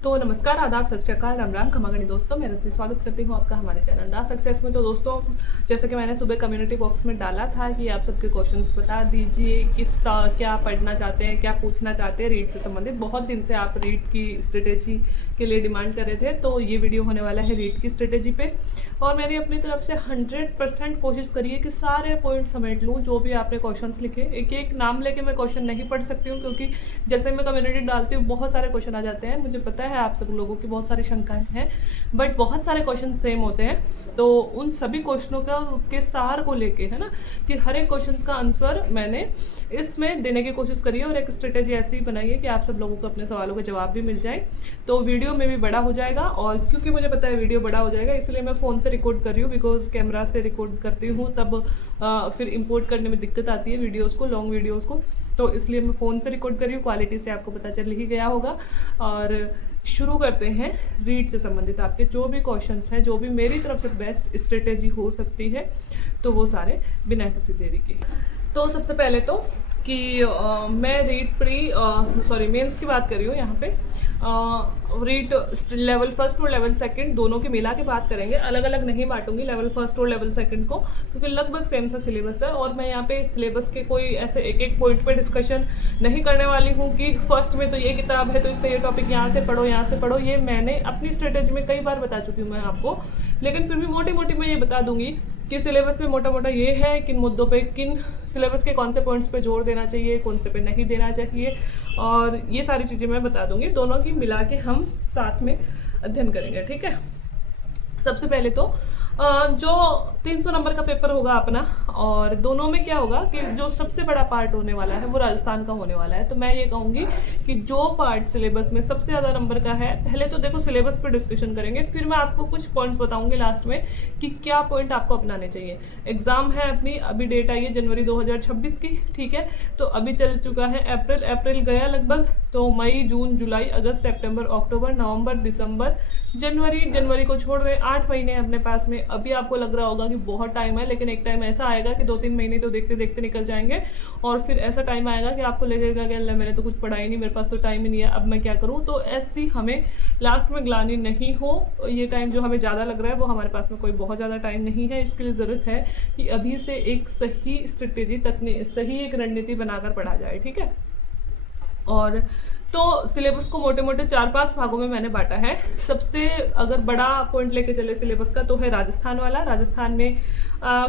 तो नमस्कार, आदाब, सत श्री अकाल, राम राम, खमा गणी दोस्तों। मैं रजनी स्वागत करती हूँ आपका हमारे चैनल द सक्सेस में। तो दोस्तों, जैसा कि मैंने सुबह कम्युनिटी बॉक्स में डाला था कि आप सबके क्वेश्चंस बता दीजिए किस क्या पढ़ना चाहते हैं, क्या पूछना चाहते हैं रीड से संबंधित। बहुत दिन से आप रीड की स्ट्रेटेजी के लिए डिमांड कर रहे थे, तो ये वीडियो होने वाला है रीड की स्ट्रेटेजी पे। और मैंने अपनी तरफ से 100% कोशिश करी है कि सारे पॉइंट समेट लूँ जो भी आपने क्वेश्चन लिखे। एक एक नाम लेके मैं क्वेश्चन नहीं पढ़ सकती हूँ, क्योंकि जैसे मैं कम्युनिटी डालती हूँ बहुत सारे क्वेश्चन आ जाते हैं। मुझे पता है आप सब लोगों की बहुत सारी शंकाएं हैं, बट बहुत सारे क्वेश्चन सेम होते हैं। तो उन सभी क्वेश्चनों का के सार को लेके, है ना, कि हर एक क्वेश्चन का आंसर मैंने इसमें देने की कोशिश करी है और एक स्ट्रेटेजी ऐसी ही बनाई है कि आप सब लोगों को अपने सवालों के जवाब भी मिल जाए। तो वीडियो में भी बड़ा हो जाएगा, और क्योंकि मुझे पता है वीडियो बड़ा हो जाएगा, इसलिए मैं फ़ोन से रिकॉर्ड कर रही हूँ। बिकॉज कैमरा से रिकॉर्ड करती हूँ तब फिर इंपोर्ट करने में दिक्कत आती है वीडियोज़ को, लॉन्ग वीडियोज़ को। तो इसलिए मैं फ़ोन से रिकॉर्ड कर रही हूँ। क्वालिटी से आपको पता चल ही गया होगा। और शुरू करते हैं रीड से संबंधित आपके जो भी क्वेश्चंस हैं, जो भी मेरी तरफ से बेस्ट स्ट्रेटेजी हो सकती है, तो वो सारे बिना किसी देरी के। तो सबसे पहले तो कि मैं रीड मेंस की बात कर रही हूँ यहाँ पे। रीड लेवल फर्स्ट और लेवल सेकंड दोनों की मिला के बात करेंगे, अलग अलग नहीं बांटूंगी लेवल फर्स्ट और लेवल सेकंड को, क्योंकि लगभग सेम सा सिलेबस है। और मैं यहाँ पे सिलेबस के कोई ऐसे एक एक पॉइंट पे डिस्कशन नहीं करने वाली हूँ कि फर्स्ट में तो ये किताब है तो इसका ये टॉपिक यहाँ से पढ़ो, यहाँ से पढ़ो। ये मैंने अपनी स्ट्रेटेजी में कई बार बता चुकी हूँ मैं आपको, लेकिन फिर भी मोटी मोटी मैं ये बता दूंगी कि सिलेबस में मोटा मोटा ये है किन मुद्दों पे, किन सिलेबस के कौन से पॉइंट्स पे जोर देना चाहिए, कौन से पे नहीं देना चाहिए, और ये सारी चीज़ें मैं बता दूंगी। दोनों की मिला के हम साथ में अध्ययन करेंगे, ठीक है। सबसे पहले तो जो 300 नंबर का पेपर होगा अपना, और दोनों में क्या होगा कि जो सबसे बड़ा पार्ट होने वाला है वो राजस्थान का होने वाला है। तो मैं ये कहूँगी कि जो पार्ट सिलेबस में सबसे ज़्यादा नंबर का है, पहले तो देखो सिलेबस पर डिस्कशन करेंगे, फिर मैं आपको कुछ पॉइंट्स बताऊंगी लास्ट में कि क्या पॉइंट आपको अपनाने चाहिए। एग्जाम है अपनी, अभी डेट आई है जनवरी 2026 की, ठीक है। तो अभी चल चुका है अप्रैल गया लगभग, तो मई, जून, जुलाई, अगस्त, सितंबर, अक्टूबर, नवंबर, दिसंबर, जनवरी को छोड़ दें, 8 महीने अपने पास में। अभी आपको लग रहा होगा कि बहुत टाइम है, लेकिन एक टाइम ऐसा आएगा कि 2-3 महीने तो देखते देखते निकल जाएंगे, और फिर ऐसा टाइम आएगा कि आपको लगेगा कि अल्लाह मैंने तो कुछ पढ़ा ही नहीं, मेरे पास तो टाइम ही नहीं है, अब मैं क्या करूँ। तो ऐसी हमें लास्ट में ग्लानि नहीं हो। ये टाइम जो हमें ज़्यादा लग रहा है वो हमारे पास में कोई बहुत ज़्यादा टाइम नहीं है। इसके लिए ज़रूरत है कि अभी से एक सही स्ट्रेटेजी सही एक रणनीति बनाकर पढ़ा जाए, ठीक है। और तो सिलेबस को मोटे मोटे 4-5 भागों में मैंने बांटा है। सबसे अगर बड़ा पॉइंट लेके चले सिलेबस का तो है राजस्थान वाला। राजस्थान में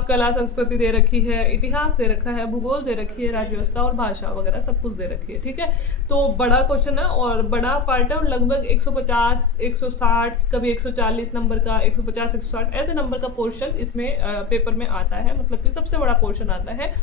कला संस्कृति दे रखी है, इतिहास दे रखा है, भूगोल दे रखी है, राज्य व्यवस्था और भाषा वगैरह सब कुछ दे रखी है, ठीक है। तो बड़ा क्वेश्चन है और बड़ा पार्ट है, और लगभग 150, 160, कभी 140 नंबर का, 150, 160 ऐसे नंबर का पोर्शन इसमें पेपर में आता है, मतलब कि सबसे बड़ा पोर्शन आता है।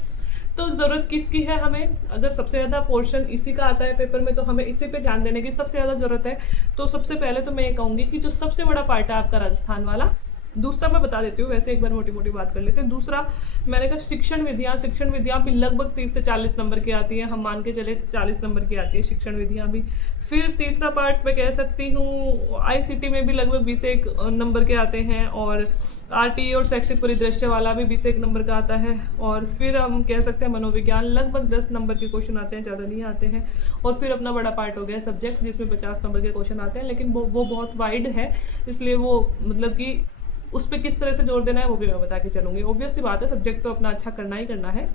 तो ज़रूरत किसकी है हमें, अगर सबसे ज़्यादा पोर्शन इसी का आता है पेपर में, तो हमें इसी पे ध्यान देने की सबसे ज़्यादा ज़रूरत है। तो सबसे पहले तो मैं ये कहूँगी कि जो सबसे बड़ा पार्ट है आपका राजस्थान वाला। दूसरा मैं बता देती हूँ, वैसे एक बार मोटी मोटी बात कर लेते हैं। दूसरा मैंने कहा शिक्षण विधियाँ भी लगभग 30 से 40 नंबर की आती है, हम मान के चले 40 नंबर की आती है शिक्षण विधियाँ भी। फिर तीसरा पार्ट मैं कह सकती हूँ ICT में भी लगभग 21 नंबर के आते हैं, और RTE और शैक्षिक परिदृश्य वाला भी 21 नंबर का आता है। और फिर हम कह सकते हैं मनोविज्ञान, लगभग 10 नंबर के क्वेश्चन आते हैं, ज़्यादा नहीं आते हैं। और फिर अपना बड़ा पार्ट हो गया सब्जेक्ट, जिसमें 50 नंबर के क्वेश्चन आते हैं, लेकिन वो बहुत वाइड है, इसलिए वो मतलब कि उस पर किस तरह से जोर देना है वो भी मैं बता के चलूँगी। ऑब्वियस सी बात है, सब्जेक्ट तो अपना अच्छा करना ही करना है।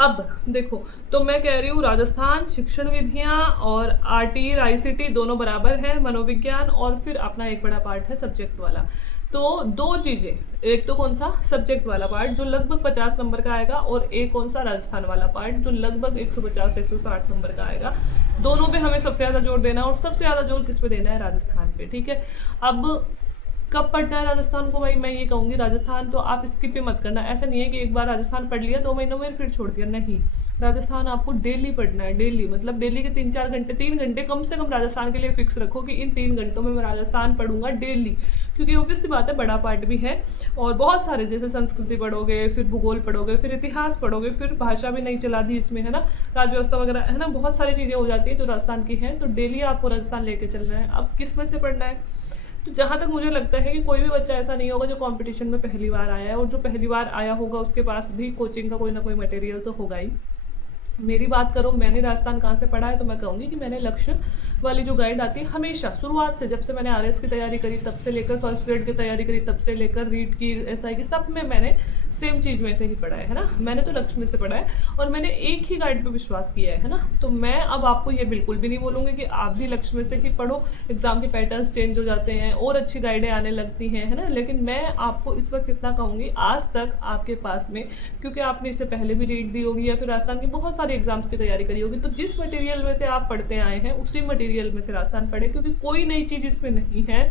अब देखो, तो मैं कह रही हूँ राजस्थान, शिक्षण विधियाँ और RTE और ICT दोनों बराबर है, मनोविज्ञान, और फिर अपना एक बड़ा पार्ट है सब्जेक्ट वाला। तो दो चीज़ें, एक तो कौन सा सब्जेक्ट वाला पार्ट जो लगभग 50 नंबर का आएगा, और एक कौन सा राजस्थान वाला पार्ट जो लगभग 150 से 160 नंबर का आएगा। दोनों पे हमें सबसे ज़्यादा जोर देना है, और सबसे ज़्यादा जोर किस पे देना है, राजस्थान पे, ठीक है। अब कब पढ़ना है राजस्थान को, भाई मैं ये कहूँगी राजस्थान तो आप स्किप ही मत करना। ऐसा नहीं है कि एक बार राजस्थान पढ़ लिया 2 महीनों में फिर छोड़ दिया, नहीं। राजस्थान आपको डेली पढ़ना है, डेली मतलब डेली के 3-4 घंटे, 3 घंटे कम से कम राजस्थान के लिए फिक्स रखो कि इन 3 घंटों में मैं राजस्थान पढ़ूंगा डेली, क्योंकि ऑब्वियस सी बात है बड़ा पार्ट भी है। और बहुत सारे जैसे संस्कृति पढ़ोगे, फिर भूगोल पढ़ोगे, फिर इतिहास पढ़ोगे, फिर भाषा भी नहीं चला दी इसमें, है ना, राज्य व्यवस्था वगैरह, है ना, बहुत सारी चीज़ें हो जाती है जो राजस्थान की हैं। तो डेली आपको राजस्थान लेके चलना है। अब किस में से पढ़ना है, तो जहाँ तक मुझे लगता है कि कोई भी बच्चा ऐसा नहीं होगा जो कंपटीशन में पहली बार आया है, और जो पहली बार आया होगा उसके पास भी कोचिंग का कोई ना कोई मटेरियल तो होगा ही। मेरी बात करो मैंने राजस्थान कहाँ से पढ़ा है, तो मैं कहूँगी कि मैंने लक्ष्य वाली जो गाइड आती है हमेशा शुरुआत से, जब से मैंने आरएस की तैयारी करी तब से लेकर फर्स्ट ग्रेड की तैयारी करी तब से लेकर रीट की, एसआई की, सब में मैंने सेम चीज़ में से ही पढ़ा है ना। मैंने तो लक्ष्य में से पढ़ा है और मैंने एक ही गाइड पे विश्वास किया है ना। तो मैं अब आपको ये बिल्कुल भी नहीं बोलूँगी कि आप भी लक्ष्य में से ही पढ़ो, एग्जाम के पैटर्न्स चेंज हो जाते हैं और अच्छी गाइडें आने लगती हैं, है ना। लेकिन मैं आपको इस वक्त इतना कहूँगी, आज तक आपके पास में, क्योंकि आपने इससे पहले भी रीट दी होगी या फिर राजस्थान की बहुत सारे एग्जाम्स की तैयारी करी होगी, तो जिस मटेरियल में से आप पढ़ते आए हैं उसी मटेरियल में से राजस्थान पढ़े, क्योंकि कोई नई चीज़ इसमें नहीं है।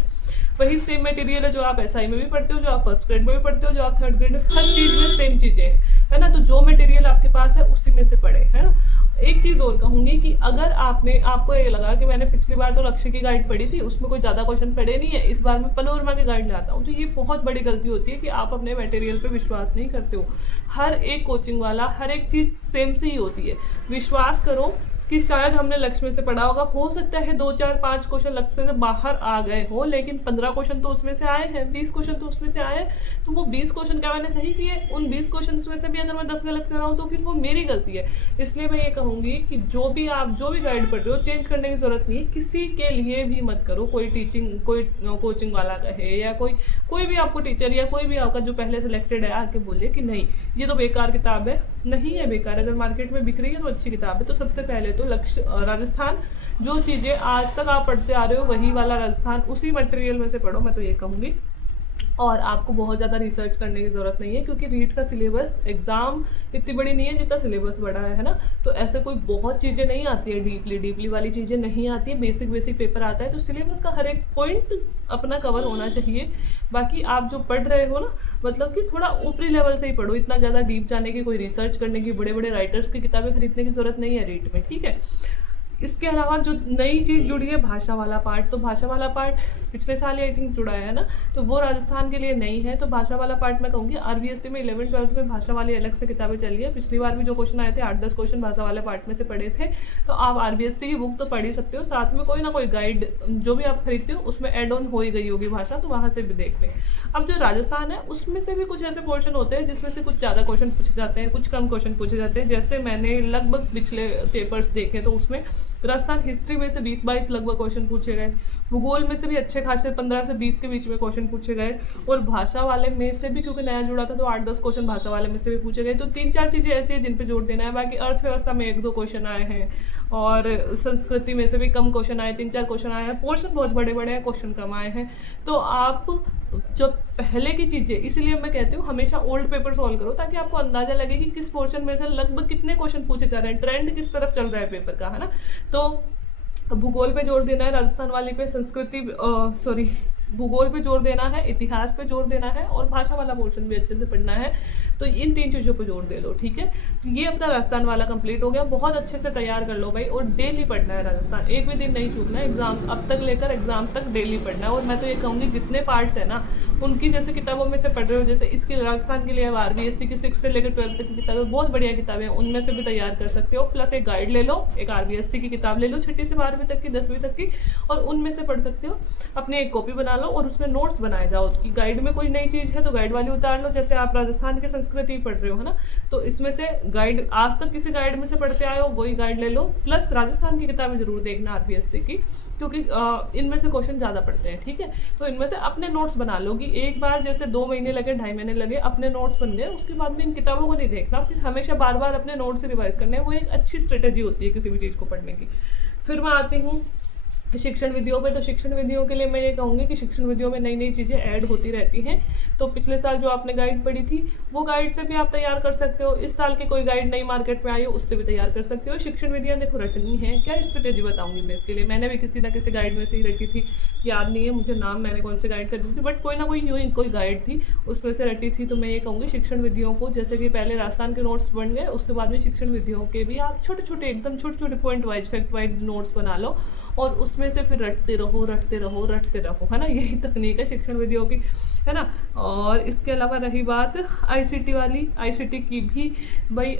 वही सेम मटेरियल है जो आप एसआई में भी पढ़ते हो, जो आप फर्स्ट ग्रेड में भी पढ़ते हो, जो आप थर्ड ग्रेड में, हर चीज़ में सेम चीज़ें हैं, है ना। तो जो मटेरियल आपके पास है उसी में से पढ़े, है ना। एक चीज़ और कहूँगी कि अगर आपको ये लगा कि मैंने पिछली बार तो लक्ष्य की गाइड पढ़ी थी, उसमें कोई ज़्यादा क्वेश्चन पढ़े नहीं है, इस बार मैं पनोरमा की गाइड लाता हूँ, तो ये बहुत बड़ी गलती होती है कि आप अपने मटेरियल पे विश्वास नहीं करते हो। हर एक कोचिंग वाला हर एक चीज़ सेम से ही होती है। विश्वास करो कि शायद हमने लक्ष्य में से पढ़ा होगा, हो सकता है 2 4 5 क्वेश्चन लक्ष्य से बाहर आ गए हो, लेकिन 15 क्वेश्चन तो उसमें से आए हैं, 20 क्वेश्चन तो उसमें से आए हैं। तो वो 20 क्वेश्चन क्या मैंने सही किए? उन 20 क्वेश्चन में से भी अगर मैं 10 गलत कर रहा हूँ तो फिर वो मेरी गलती है। इसलिए मैं ये कहूँगी कि जो भी गाइड पढ़ रहे हो, चेंज करने की जरूरत नहीं है, किसी के लिए भी मत करो। कोई कोचिंग वाला कहे या कोई भी आपको टीचर या कोई भी आपका जो पहले सिलेक्टेड है आके बोले कि नहीं ये तो बेकार किताब है, नहीं है बेकार। अगर मार्केट में बिक रही है तो अच्छी किताब है। तो सबसे पहले तो लक्ष्य राजस्थान, जो चीज़ें आज तक आप पढ़ते आ रहे हो वही वाला राजस्थान, उसी मटेरियल में से पढ़ो, मैं तो ये कहूँगी। और आपको बहुत ज़्यादा रिसर्च करने की ज़रूरत नहीं है, क्योंकि रीट का सिलेबस एग्ज़ाम इतनी बड़ी नहीं है जितना सिलेबस बड़ा है ना। तो ऐसे कोई बहुत चीज़ें नहीं आती है, डीपली वाली चीज़ें नहीं आती है, बेसिक पेपर आता है। तो सिलेबस का हर एक पॉइंट अपना कवर होना चाहिए। बाकी आप जो पढ़ रहे हो ना, मतलब कि थोड़ा ऊपरी लेवल से ही पढ़ो, इतना ज़्यादा डीप जाने की, कोई रिसर्च करने की, बड़े बड़े राइटर्स की किताबें खरीदने की ज़रूरत नहीं है रीट में, ठीक है। इसके अलावा जो नई चीज़ जुड़ी है भाषा वाला पार्ट, तो भाषा वाला पार्ट पिछले साल ही आई थिंक जुड़ा है ना, तो वो राजस्थान के लिए नहीं है। तो भाषा वाला पार्ट मैं कहूँगी आरबीएससी में 11th-12th में भाषा वाली अलग से किताबें चली है। पिछली बार भी जो क्वेश्चन आए थे 8-10 क्वेश्चन भाषा वाले पार्ट में से पढ़े थे। तो आप आरबीएससी की बुक तो पढ़ ही सकते हो, साथ में कोई ना कोई गाइड जो भी आप खरीदते हो उसमें एड ऑन हो ही गई होगी भाषा, तो वहाँ से भी देख लें। अब जो राजस्थान है उसमें से भी कुछ ऐसे पोर्शन होते हैं जिसमें से कुछ ज़्यादा क्वेश्चन पूछे जाते हैं, कुछ कम क्वेश्चन पूछे जाते हैं। जैसे मैंने लगभग पिछले पेपर्स देखे तो उसमें राजस्थान हिस्ट्री में से 20-22 लगभग क्वेश्चन पूछे गए, भूगोल में से भी अच्छे खासे 15 से 20 के बीच में क्वेश्चन पूछे गए, और भाषा वाले में से भी क्योंकि नया जुड़ा था तो 8-10 क्वेश्चन भाषा वाले में से भी पूछे गए। तो 3-4 चीज़ें ऐसी हैं जिन पे जोर देना है। बाकी अर्थव्यवस्था में 1-2 क्वेश्चन आए हैं, और संस्कृति में से भी कम क्वेश्चन आए, 3-4 क्वेश्चन आए हैं। पोर्शन बहुत बड़े बड़े हैं, क्वेश्चन कम आए हैं। तो आप जो पहले की चीज़ें, इसीलिए मैं कहती हूँ हमेशा ओल्ड पेपर सॉल्व करो, ताकि आपको अंदाजा लगे कि किस पोर्शन में से लगभग कितने क्वेश्चन पूछे जा रहे हैं, ट्रेंड किस तरफ चल रहा है पेपर का, है ना। तो भूगोल पे जोर देना है, राजस्थान वाली पे भूगोल पे जोर देना है, इतिहास पे जोर देना है, और भाषा वाला पोर्शन भी अच्छे से पढ़ना है। तो इन 3 चीज़ों पे जोर दे लो, ठीक है। तो ये अपना राजस्थान वाला कंप्लीट हो गया। बहुत अच्छे से तैयार कर लो भाई, और डेली पढ़ना है राजस्थान, एक भी दिन नहीं चूकना है। एग्जाम अब तक लेकर एग्जाम तक डेली पढ़ना है। और मैं तो ये कहूँगी जितने पार्ट्स है ना उनकी, जैसे किताबों में से पढ़ रहे हो, जैसे इसकी राजस्थान के लिए अब आरबीएससी की 6 से लेकर 12th तक की किताबें बहुत बढ़िया किताबें हैं, उनमें से भी तैयार कर सकते हो। प्लस एक गाइड ले लो, एक आरबीएससी की किताब ले लो 6ठी से 12वीं तक की, 10वीं तक की, और उनमें से पढ़ सकते हो। अपनी एक कॉपी बना लो और उसमें नोट्स बनाए जाओ कि गाइड में कोई नई चीज़ है तो गाइड वाली उतार लो। जैसे आप राजस्थान की संस्कृति पढ़ रहे हो, है ना, तो इसमें से गाइड आज तक किसी गाइड में से पढ़ते आए हो वही गाइड ले लो। प्लस राजस्थान की किताबें जरूर देखना आरबीएससी की, क्योंकि इनमें से क्वेश्चन ज़्यादा पढ़ते हैं, ठीक है। तो इनमें से अपने नोट्स बना लो कि एक बार जैसे 2 महीने लगे, 2.5 महीने लगे, अपने नोट्स बन गए, उसके बाद में इन किताबों को नहीं देखना, फिर हमेशा बार बार अपने नोट्स रिवाइज करने। वो एक अच्छी स्ट्रेटेजी होती है किसी भी चीज़ को पढ़ने की। फिर मैं आती हूँ शिक्षण विधियों पे। तो शिक्षण विधियों के लिए मैं ये कहूँगी कि शिक्षण विधियों में नई नई चीज़ें ऐड होती रहती हैं। तो पिछले साल जो आपने गाइड पढ़ी थी वो गाइड से भी आप तैयार कर सकते हो। इस साल की कोई गाइड नई मार्केट में आई हो उससे भी तैयार कर सकते हो। शिक्षण विधियाँ देखो रटनी है, क्या स्ट्रेटेजी बताऊँगी मैं इसके लिए। मैंने भी किसी ना किसी गाइड में से ही रटी थी, याद नहीं है मुझे नाम मैंने कौन सी गाइड कर दी थी, बट कोई ना कोई यूँ ही कोई गाइड थी उसमें से रटी थी। तो मैं ये कहूँगी शिक्षण विधियों को, जैसे कि पहले राजस्थान के नोट्स बन गए, उसके बाद में शिक्षण विधियों के भी आप छोटे छोटे एकदम छोटे छोटे point wise fact wise notes बना लो और उसमें से फिर रटते रहो रटते रहो रटते रहो, है ना। यही तकनीक है शिक्षण विधियों की, है ना। और इसके अलावा रही बात आईसीटी वाली, आईसीटी की भी भाई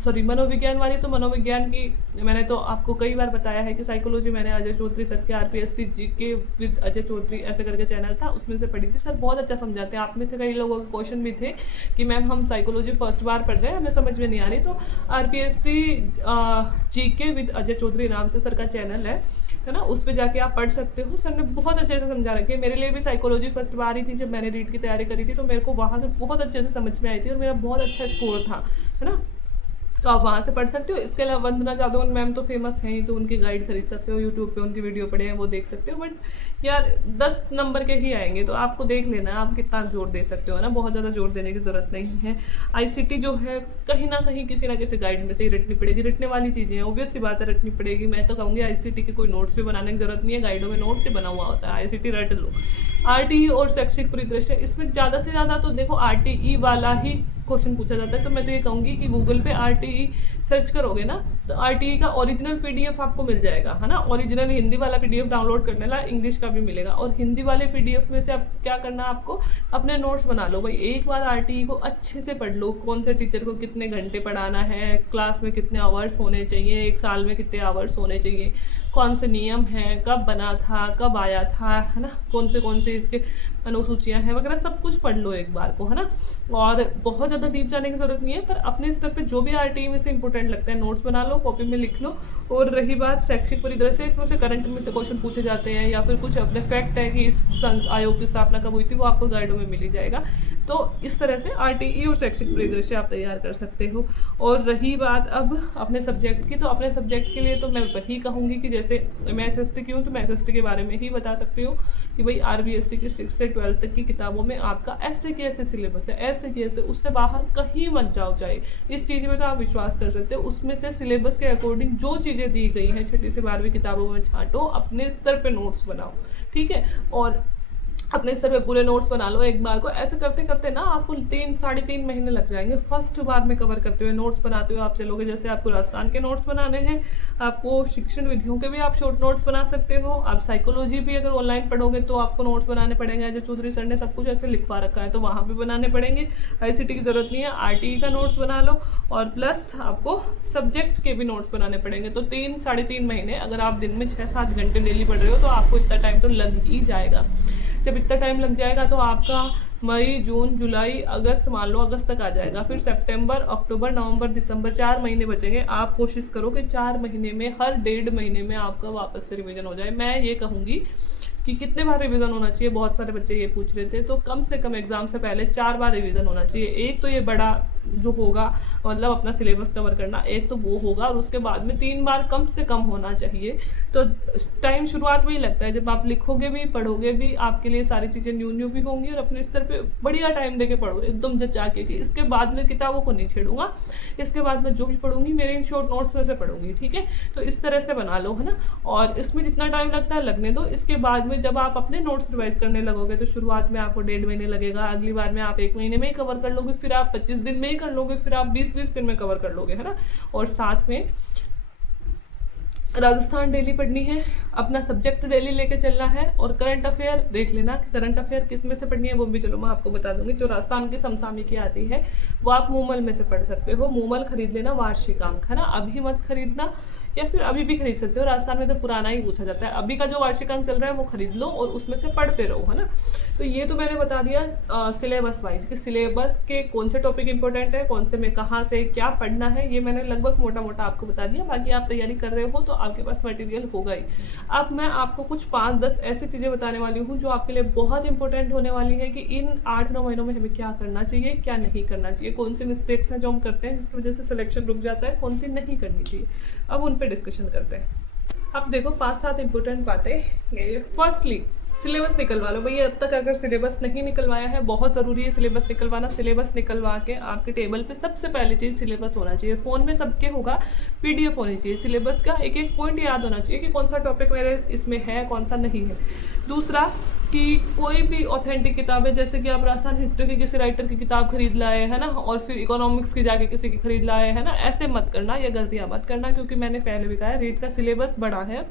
सॉरी मनोविज्ञान वाली, तो मनोविज्ञान की मैंने तो आपको कई बार बताया है कि साइकोलॉजी मैंने अजय चौधरी सर के RPSC GK with Ajay Chaudhary ऐसे करके चैनल था, उसमें से पढ़ी थी। सर बहुत अच्छा समझाते हैं। आप में से कई लोगों के क्वेश्चन भी थे कि मैम हम साइकोलॉजी फर्स्ट बार पढ़ रहे हैं, हमें समझ में नहीं आ रही, तो RPSC GK with Ajay Chaudhary नाम से सर का चैनल है ना, उस पर जाके आप पढ़ सकते हो। सर ने बहुत अच्छे से समझा रखी है। मेरे लिए भी साइकोलॉजी फर्स्ट बार ही थी जब मैंने रीट की तैयारी करी थी, तो मेरे को वहाँ से बहुत अच्छे से समझ में आई थी और मेरा बहुत अच्छा स्कोर था, है ना। तो आप वहाँ से पढ़ सकते हो। इसके अलावा वंदना जादव मैम तो फेमस हैं ही, तो उनकी गाइड खरीद सकते हो, यूट्यूब पे उनकी वीडियो पड़े हैं वो देख सकते हो। बट यार 10 नंबर के ही आएंगे, तो आपको देख लेना है आप कितना जोर दे सकते हो, ना। बहुत ज़्यादा जोर देने की ज़रूरत नहीं है। आईसीटी जो है कहीं ना कहीं किसी ना किसी गाइड में से ही रटनी पड़ेगी, रटने वाली चीज़ें हैं, ऑब्वियसली बात है रटनी पड़ेगी। मैं तो कहूँगी आईसीटी के कोई नोट्स भी बनाने की ज़रूरत नहीं है, गाइडों में नोट्स ही बना हुआ होता है, आईसीटी रट लो। आरटीई और शैक्षिक परिदृश्य, इसमें ज़्यादा से ज़्यादा तो देखो आरटीई वाला ही क्वेश्चन पूछा जाता है। तो मैं तो ये कहूँगी कि गूगल पे आरटीई सर्च करोगे ना, तो आरटीई का ओरिजिनल पीडीएफ आपको मिल जाएगा, है ना। ओरिजिनल हिंदी वाला पीडीएफ डाउनलोड करने ला, इंग्लिश का भी मिलेगा। और हिंदी वाले पीडीएफ में से आप क्या करना, आपको अपने नोट्स बना लो भाई। एक बार आरटीई को अच्छे से पढ़ लो, कौन से टीचर को कितने घंटे पढ़ाना है, क्लास में कितने आवर्स होने चाहिए, एक साल में कितने आवर्स होने चाहिए, कौन से नियम हैं, कब बना था, कब आया था, है ना, कौन से इसके अनुसूचियाँ हैं वगैरह, सब कुछ पढ़ लो एक बार को, है ना। और बहुत ज़्यादा डीप जाने की ज़रूरत नहीं है, पर अपने स्तर पे जो भी आरटीई में से इंपॉर्टेंट लगता है नोट्स बना लो, कॉपी में लिख लो। और रही बात शैक्षिक परिदृश्य, इसमें से करंट में से क्वेश्चन पूछे जाते हैं, या फिर कुछ अपने फैक्ट है कि इस आयोग की स्थापना कब हुई थी, वो आपको गाइडों में मिल ही जाएगा। तो इस तरह से आरटीई और शैक्षिक परिदृश्य आप तैयार कर सकते हो। और रही बात अब अपने सब्जेक्ट की, तो अपने सब्जेक्ट के लिए तो मैं वही कहूँगी कि जैसे मैं एसएसटी की हूँ, तो मैं एसएसटी के बारे में ही बता सकती हूँ कि भाई आरबीएससी की 6 से 12 तक की किताबों में आपका ऐसे के ऐसे सिलेबस है, ऐसे के ऐसे, उससे बाहर कहीं मत जाओ। चाहे इस चीज़ में तो आप विश्वास कर सकते हो, उसमें से सिलेबस के अकॉर्डिंग जो चीज़ें दी गई हैं 6ठी से 12वीं किताबों में छांटो, अपने स्तर पर नोट्स बनाओ, ठीक है। और अपने स्तर पे पूरे नोट्स बना लो एक बार को। ऐसे करते करते ना आपको 3-3.5 महीने लग जाएंगे फर्स्ट बार में कवर करते हुए। नोट्स बनाते हुए आप चलोगे, जैसे आपको राजस्थान के नोट्स बनाने हैं, आपको शिक्षण विधियों के भी आप शॉर्ट नोट्स बना सकते हो। आप साइकोलॉजी भी अगर ऑनलाइन पढ़ोगे तो आपको नोट्स बनाने पड़ेंगे, जो चौधरी सर ने सब कुछ ऐसे लिखवा रखा है, तो वहाँ भी बनाने पड़ेंगे। आईसीटी की ज़रूरत नहीं है, आरटीई का नोट्स बना लो, और प्लस आपको सब्जेक्ट के भी नोट्स बनाने पड़ेंगे। तो 3-3.5 महीने, अगर आप दिन में 6-7 घंटे डेली पढ़ रहे हो, तो आपको इतना टाइम तो लग ही जाएगा। जब इतना टाइम लग जाएगा तो आपका मई, जून, जुलाई, अगस्त, मान लो अगस्त तक आ जाएगा। फिर सितंबर, अक्टूबर, नवंबर, दिसंबर, 4 महीने बचेंगे। आप कोशिश करो कि 4 महीने में, हर 1.5 महीने में आपका वापस से रिवीजन हो जाए। मैं ये कहूँगी कि कितने बार रिवीजन होना चाहिए, बहुत सारे बच्चे ये पूछ रहे थे, तो कम से कम एग्जाम से पहले 4 बार रिवीजन होना चाहिए। एक तो ये बड़ा जो होगा, मतलब अपना सिलेबस कवर करना, एक तो वो होगा, और उसके बाद में 3 बार कम से कम होना चाहिए। तो टाइम शुरुआत में ही लगता है, जब आप लिखोगे भी पढ़ोगे भी, आपके लिए सारी चीज़ें न्यू भी होंगी, और अपने स्तर पे बढ़िया टाइम देके पढ़ो एकदम जचा के कि इसके बाद में किताबों को नहीं छेड़ूंगा, इसके बाद में जो भी पढ़ूंगी मेरे इन शॉर्ट नोट्स में से पढ़ूंगी, ठीक है। तो इस तरह से बना लो, है ना। और इसमें जितना टाइम लगता है लगने दो। इसके बाद में जब आप अपने नोट्स रिवाइज करने लगोगे, तो शुरुआत में आपको 1.5 महीने लगेगा, अगली बार में आप 1 महीने में ही कवर कर लोगे, फिर आप 25 दिन में ही कर लोगे, फिर आप 20-20 दिन में कवर कर लोगे, है ना। और साथ में राजस्थान डेली पढ़नी है, अपना सब्जेक्ट डेली लेके चलना है, और करंट अफेयर देख लेना कि करंट अफेयर किस में से पढ़नी है, वो भी चलो मैं आपको बता दूंगी। जो राजस्थान की समसामयिकी आती है वो आप मूमल में से पढ़ सकते हो। मूमल खरीद लेना, वार्षिकांक, है ना। अभी मत खरीदना, या फिर अभी भी खरीद सकते हो, राजस्थान में तो पुराना ही पूछा जाता है। अभी का जो वार्षिकांक चल रहा है वो खरीद लो और उसमें से पढ़ते रहो, है ना। तो ये तो मैंने बता दिया सिलेबस वाइज कि सिलेबस के कौन से टॉपिक इंपॉर्टेंट है, कौन से में कहाँ से क्या पढ़ना है, ये मैंने लगभग मोटा मोटा आपको बता दिया। बाकी आप तैयारी कर रहे हो तो आपके पास मटेरियल होगा ही। अब मैं आपको कुछ 5-10 ऐसी चीज़ें बताने वाली हूँ जो आपके लिए बहुत इंपॉर्टेंट होने वाली है कि इन 8-9 महीनों में हमें क्या करना चाहिए, क्या नहीं करना चाहिए, कौन सी मिस्टेक्स हैं जो हम करते हैं जिसकी वजह से सिलेक्शन रुक जाता है, कौन सी नहीं करनी चाहिए। अब उन पर डिस्कशन करते हैं। अब देखो 5-7 इंपॉर्टेंट बातें। फर्स्टली सिलेबस निकलवा लो भैया। अब तक अगर सिलेबस नहीं निकलवाया है, बहुत ज़रूरी है सिलेबस निकलवाना। सिलेबस निकलवा के आपके टेबल पे सबसे पहली चीज़ सिलेबस होना चाहिए। फ़ोन में सबके होगा, पीडीएफ होनी चाहिए। सिलेबस का एक एक पॉइंट याद होना चाहिए कि कौन सा टॉपिक मेरे इसमें है, कौन सा नहीं है। दूसरा कि कोई भी ऑथेंटिक किताबें, जैसे कि आप राजस्थान हिस्ट्री की किसी राइटर की किताब खरीद लाए, है ना, और फिर इकोनॉमिक्स की जाके किसी की खरीद लाए, है ना, ऐसे मत करना, ये गलतियाँ मत करना, क्योंकि मैंने पहले भी कहा है रीट का सिलेबस बड़ा है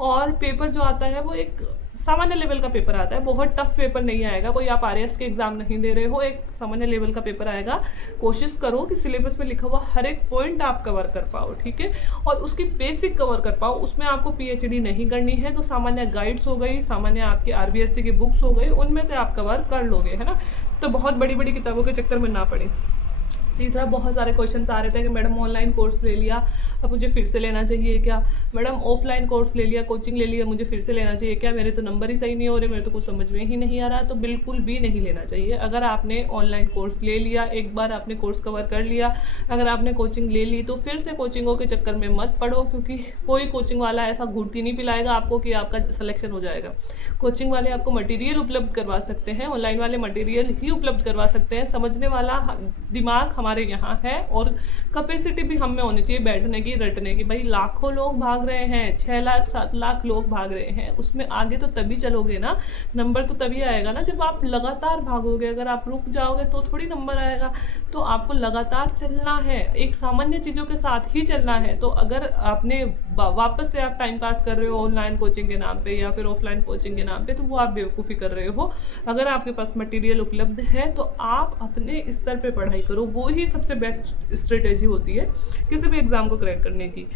और पेपर जो आता है वो एक सामान्य लेवल का पेपर आता है, बहुत टफ पेपर नहीं आएगा। कोई आप आरएएस के एग्जाम नहीं दे रहे हो, एक सामान्य लेवल का पेपर आएगा। कोशिश करो कि सिलेबस में लिखा हुआ हर एक पॉइंट आप कवर कर पाओ, ठीक है, और उसकी बेसिक कवर कर पाओ। उसमें आपको पीएचडी नहीं करनी है, तो सामान्य गाइड्स हो गई, सामान्य आपकी आरबीएससी की बुक्स हो गई, उनमें से आप कवर कर लोगे, है ना। तो बहुत बड़ी बड़ी किताबों के चक्कर में ना पड़े। तीसरा, बहुत सारे क्वेश्चंस आ रहे थे कि मैडम ऑनलाइन कोर्स ले लिया, अब मुझे फिर से लेना चाहिए क्या? मैडम ऑफलाइन कोर्स ले लिया, कोचिंग ले लिया, मुझे फिर से लेना चाहिए क्या? मेरे तो नंबर ही सही नहीं हो रहे, मेरे तो कुछ समझ में ही नहीं आ रहा। तो बिल्कुल भी नहीं लेना चाहिए। अगर आपने ऑनलाइन कोर्स ले लिया, एक बार आपने कोर्स कवर कर लिया, अगर आपने कोचिंग ले ली, तो फिर से कोचिंगों के चक्कर में मत पड़ो, क्योंकि कोई कोचिंग वाला ऐसा घुटकी नहीं पिलाएगा आपको कि आपका सिलेक्शन हो जाएगा। कोचिंग वाले आपको मटेरियल उपलब्ध करवा सकते हैं, ऑनलाइन वाले मटेरियल ही उपलब्ध करवा सकते हैं। समझने वाला दिमाग हमारे यहाँ है और कैपेसिटी भी हम में होनी चाहिए बैठने की, रटने की। भाई लाखों लोग भाग रहे हैं, 6 लाख 7 लाख लोग भाग रहे हैं, उसमें आगे तो तभी चलोगे ना, नंबर तो तभी आएगा ना जब आप लगातार भागोगे। अगर आप रुक जाओगे तो थोड़ी नंबर आएगा। तो आपको लगातार चलना है, एक सामान्य चीज़ों के साथ ही चलना है। तो अगर आपने वापस से आप टाइम पास कर रहे हो ऑनलाइन कोचिंग के नाम पे या फिर ऑफलाइन कोचिंग के नाम पे, तो वो आप बेवकूफ़ी कर रहे हो। अगर आपके पास मटेरियल उपलब्ध है तो आप अपने स्तर पे पढ़ाई करो, वो ही सबसे बेस्ट स्ट्रेटेजी होती है किसी भी एग्ज़ाम को क्रैक करने की।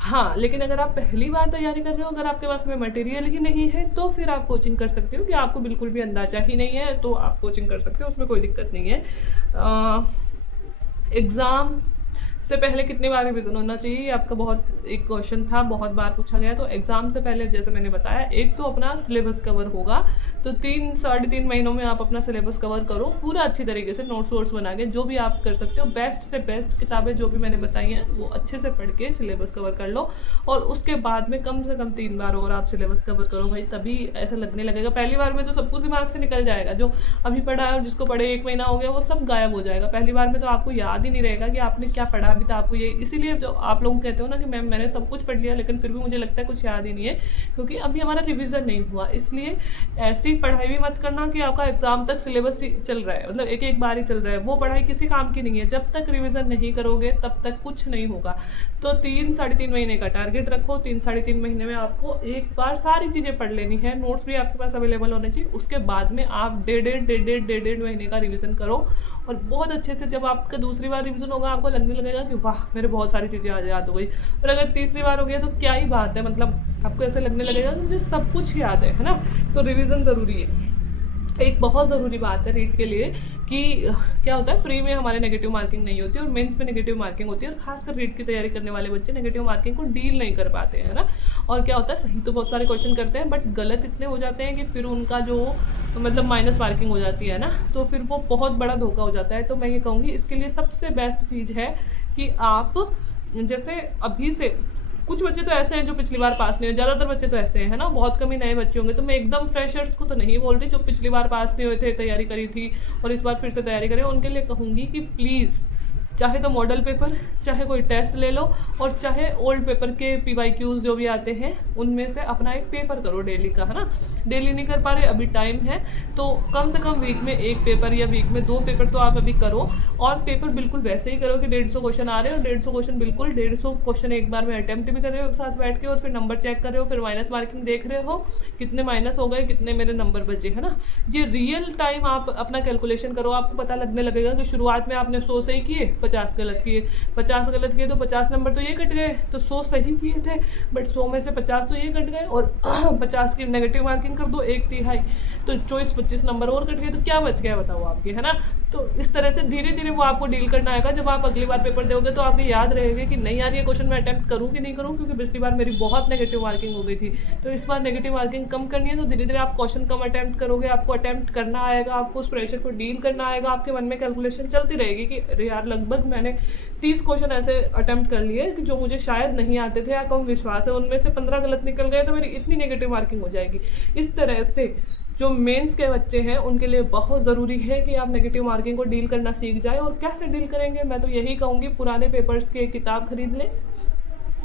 हाँ, लेकिन अगर आप पहली बार तैयारी कर रहे हो, अगर आपके पास में मटेरियल ही नहीं है, तो फिर आप कोचिंग कर सकते हो। कि आपको बिल्कुल भी अंदाजा ही नहीं है तो आप कोचिंग कर सकते हो, उसमें कोई दिक्कत नहीं है। एग्ज़ाम से पहले कितनी बार रिवीजन होना चाहिए, आपका बहुत एक क्वेश्चन था, बहुत बार पूछा गया। तो एग्जाम से पहले जैसे मैंने बताया, एक तो अपना सिलेबस कवर होगा, तो 3-3.5 महीनों में आप अपना सिलेबस कवर करो पूरा अच्छी तरीके से, नोट्स वोट्स बना के, जो भी आप कर सकते हो। बेस्ट से बेस्ट किताबें जो भी मैंने बताई हैं वो अच्छे से पढ़ के सिलेबस कवर कर लो, और उसके बाद में कम से कम 3 बार और आप सिलेबस कवर करो भाई, तभी ऐसा लगने लगेगा। पहली बार में तो सब कुछ दिमाग से निकल जाएगा, जो अभी पढ़ा है और जिसको पढ़े 1 महीना हो गया वो सब गायब हो जाएगा। पहली बार में तो आपको याद ही नहीं रहेगा कि आपने क्या पढ़ा अभी तो आपको ये। इसीलिए जो आप लोग कहते हो ना कि मैम मैंने सब कुछ पढ़ लिया लेकिन फिर भी मुझे लगता है कुछ याद ही नहीं है, क्योंकि अभी हमारा रिवीजन नहीं हुआ। इसलिए ऐसी पढ़ाई भी मत करना कि आपका एग्जाम तक सिलेबस ही चल रहा है, मतलब एक बार ही चल रहा है। वो पढ़ाई किसी काम की नहीं है, जब तक रिवीजन नहीं करोगे तब तक कुछ नहीं होगा। तो 3-3.5 महीने का टारगेट रखो। 3-3.5 महीने में आपको एक बार सारी चीज़ें पढ़ लेनी है, नोट्स भी आपके पास अवेलेबल होने चाहिए। उसके बाद में आप 1.5 महीने का रिवीजन करो, और बहुत अच्छे से जब आपका दूसरी बार रिवीजन होगा आपको लगने लगेगा कि वाह मेरे बहुत सारी चीज़ें आज याद हो गई। और अगर तीसरी बार हो गया तो क्या ही बात है, मतलब आपको ऐसे लगने लगेगा कि मुझे सब कुछ याद है ना। तो रिवीजन ज़रूरी है। एक बहुत ज़रूरी बात है रीट के लिए कि क्या होता है, प्री में हमारे नेगेटिव मार्किंग नहीं होती और मेंस में नेगेटिव मार्किंग होती है। और खासकर रीट की तैयारी करने वाले बच्चे नेगेटिव मार्किंग को डील नहीं कर पाते हैं ना। और क्या होता है, सही तो बहुत सारे क्वेश्चन करते हैं बट गलत इतने हो जाते हैं कि फिर उनका जो मतलब माइनस मार्किंग हो जाती है ना, तो फिर वो बहुत बड़ा धोखा हो जाता है। तो मैं ये कहूँगी इसके लिए सबसे बेस्ट चीज़ है कि आप जैसे अभी से, कुछ बच्चे तो ऐसे हैं जो पिछली बार पास नहीं हुए, ज़्यादातर बच्चे तो ऐसे हैं ना, बहुत कम ही नए बच्चे होंगे। तो मैं एकदम फ्रेशर्स को तो नहीं बोल रही, जो पिछली बार पास नहीं हुए थे, तैयारी करी थी और इस बार फिर से तैयारी करें, उनके लिए कहूँगी कि प्लीज़ चाहे तो मॉडल पेपर, चाहे कोई टेस्ट ले लो, और चाहे ओल्ड पेपर के PYQs जो भी आते हैं उनमें से अपना एक पेपर करो डेली का, है ना। डेली नहीं कर पा रहे, अभी टाइम है तो कम से कम वीक में 1 पेपर या वीक में 2 पेपर तो आप अभी करो। और पेपर बिल्कुल वैसे ही करो कि 150 क्वेश्चन आ रहे हो, 150 क्वेश्चन बिल्कुल 150 क्वेश्चन एक बार में अटैम्प्ट भी कर रहे हो एक साथ बैठ के, और फिर नंबर चेक कर रहे हो, फिर माइनस मार्किंग देख रहे हो कितने माइनस हो गए, कितने मेरे नंबर बचे, है ना। ये रियल टाइम आप अपना कैलकुलेशन करो, आपको पता लगने लगेगा कि शुरुआत में आपने 100 सही किए, 50 गलत किए, 50 गलत किए तो 50 नंबर तो ये कट गए, तो 100 सही किए थे बट 100 में से 50 तो ये कट गए, और 50 की नेगेटिव मार्किंग कर दो 1/3, तो 24-25 नंबर और कट गए, तो क्या बच गया बताओ आपके, है ना। तो इस तरह से धीरे धीरे वो आपको डील करना आएगा। जब आप अगली बार पेपर दोगे तो आपको याद रहेगा कि नहीं यार ये क्वेश्चन मैं अटैम्प्ट करूँ कि नहीं करूँ, क्योंकि पिछली बार मेरी बहुत नेगेटिव मार्किंग हो गई थी। तो इस बार नेगेटिव मार्किंग कम करनी है, तो धीरे धीरे आप क्वेश्चन कम अटैम्प्ट करोगे, आपको अटैम्प्ट करना आएगा, आपको उस प्रेशर को डील करना आएगा, आपके मन में कैलकुलेशन चलती रहेगी कि अरे यार लगभग मैंने 30 क्वेश्चन ऐसे अटैम्प्ट कर लिए कि जो मुझे शायद नहीं आते थे या कम विश्वास है, उनमें से 15 गलत निकल गए, तो मेरी इतनी नेगेटिव मार्किंग हो जाएगी। इस तरह से जो मेंस के बच्चे हैं उनके लिए बहुत ज़रूरी है कि आप नेगेटिव मार्किंग को डील करना सीख जाए। और कैसे डील करेंगे, मैं तो यही कहूँगी पुराने पेपर्स की एक किताब खरीद लें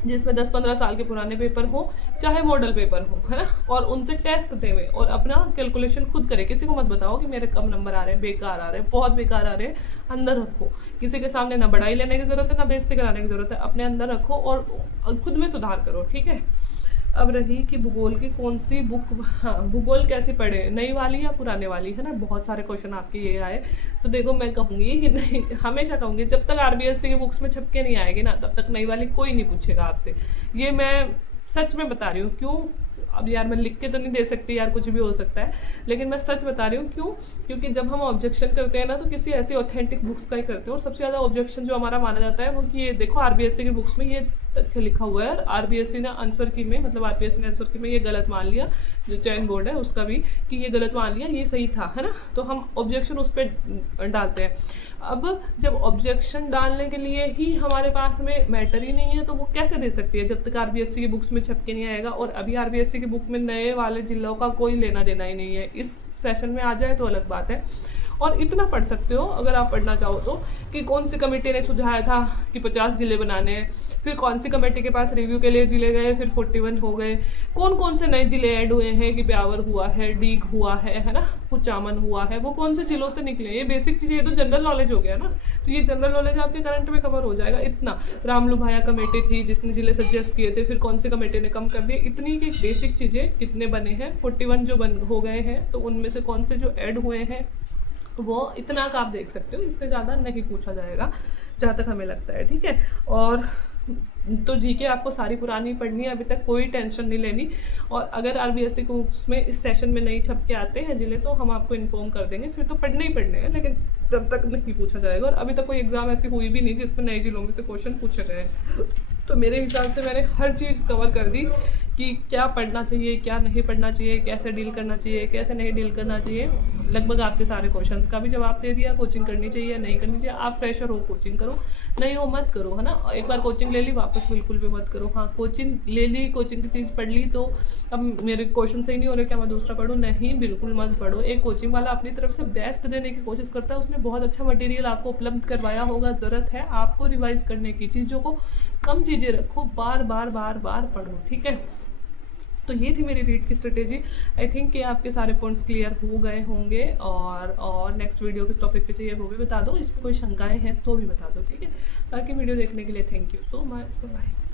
जिसमें 10-15 साल के पुराने पेपर हो, चाहे मॉडल पेपर हो, है ना, और उनसे टेस्ट देवे और अपना कैलकुलेशन खुद करें। किसी को मत बताओ कि मेरे कम नंबर आ रहे हैं, बेकार आ रहे हैं, बहुत बेकार आ रहे हैं, अंदर रखो। किसी के सामने ना बढ़ाई लेने की ज़रूरत है ना बेइज्जती कराने की ज़रूरत है, अपने अंदर रखो और खुद में सुधार करो, ठीक है। अब रही कि भूगोल की कौन सी बुक, हाँ भूगोल कैसे पढ़े, नई वाली या पुराने वाली, है ना, बहुत सारे क्वेश्चन आपके ये आए। तो देखो मैं कहूँगी कि नहीं, हमेशा कहूँगी जब तक आरबीएससी की बुक्स में छप के नहीं आएगी ना तब तक नई वाली कोई नहीं पूछेगा आपसे। ये मैं सच में बता रही हूँ। क्यों? अब यार मैं लिख के तो नहीं दे सकती यार, कुछ भी हो सकता है, लेकिन मैं सच बता रही हूँ। क्यों? क्योंकि जब हम ऑब्जेक्शन करते हैं ना तो किसी ऐसी ऑथेंटिक बुक्स का ही करते हैं। और सबसे ज़्यादा ऑब्जेक्शन जो हमारा माना जाता है वो कि ये देखो आरबीएससी की बुक्स में ये तथ्य लिखा हुआ है, आरबीएससी ने आंसर की में, मतलब आरबीएससी ने आंसर की में ये गलत मान लिया, जो चयन बोर्ड है उसका भी, कि ये गलत मान लिया, ये सही था, है ना। तो हम ऑब्जेक्शन उस पर डालते हैं। अब जब ऑब्जेक्शन डालने के लिए ही हमारे पास में मैटर ही नहीं है तो वो कैसे दे सकती है जब तक आरबीएससी की बुक्स में छप के नहीं आएगा। और अभी आरबीएससी की बुक में नए वाले जिलों का कोई लेना देना ही नहीं है। इस सेशन में आ जाए तो अलग बात है। और इतना पढ़ सकते हो अगर आप पढ़ना चाहो तो, कि कौन सी कमेटी ने सुझाया था कि 50 जिले बनाने हैं, फिर कौन सी कमेटी के पास रिव्यू के लिए जिले गए, फिर 41 हो गए, कौन कौन से नए जिले ऐड हुए हैं, कि ब्यावर हुआ है, डीग हुआ है ना, कुचामन हुआ है, वो कौन से जिलों से निकले। ये बेसिक चीज़, ये तो जनरल नॉलेज हो गया ना। तो ये जनरल नॉलेज आपके करंट में कवर हो जाएगा। इतना रामलू भाया कमेटी थी जिसने जिले सजेस्ट किए थे, फिर कौन सी कमेटी ने कम कर दिए, इतनी की बेसिक चीज़ें कितने बने हैं, 41 जो बन हो गए हैं तो उनमें से कौन से जो ऐड हुए हैं, वो इतना का आप देख सकते हो। इससे ज़्यादा नहीं पूछा जाएगा जहाँ तक हमें लगता है, ठीक है। और तो जीके आपको सारी पुरानी पढ़नी है, अभी तक कोई टेंशन नहीं लेनी। और अगर आरबीएससी को उसमें इस सेशन में नहीं छप के आते हैं जिले तो हम आपको इन्फॉर्म कर देंगे, फिर तो पढ़ने ही पढ़ने हैं, लेकिन तब तक नहीं पूछा जाएगा। और अभी तक कोई एग्जाम ऐसी हुई भी नहीं जिसमें नए जिलों में से क्वेश्चन पूछे गए। तो मेरे हिसाब से मैंने हर चीज़ कवर कर दी कि क्या पढ़ना चाहिए, क्या नहीं पढ़ना चाहिए, कैसे डील करना चाहिए, कैसे नहीं डील करना चाहिए। लगभग आपके सारे क्वेश्चंस का भी जवाब दे दिया। कोचिंग करनी चाहिए नहीं करनी चाहिए, आप फ्रेशर हो कोचिंग करो, नहीं हो मत करो, है ना। एक बार कोचिंग ले ली वापस बिल्कुल भी मत करो। हाँ कोचिंग ले ली, कोचिंग की चीज़ पढ़ ली तो अब मेरे क्वेश्चन सही नहीं हो रहे, क्या मैं दूसरा पढ़ूँ? नहीं, बिल्कुल मत पढ़ो। एक कोचिंग वाला अपनी तरफ से बेस्ट देने की कोशिश करता है, उसने बहुत अच्छा मटेरियल आपको उपलब्ध करवाया होगा। ज़रूरत है आपको रिवाइज करने की, चीज़ों को कम चीज़ें रखो, बार बार बार बार पढ़ो, ठीक है। तो ये थी मेरी रीड की स्ट्रेटेजी। आई थिंक कि आपके सारे पॉइंट्स क्लियर हो गए होंगे। और नेक्स्ट वीडियो किस टॉपिक पे चाहिए वो भी बता दो, इसमें कोई शंकाएं हैं तो भी बता दो, ठीक है। बाकी वीडियो देखने के लिए thank you so much, bye.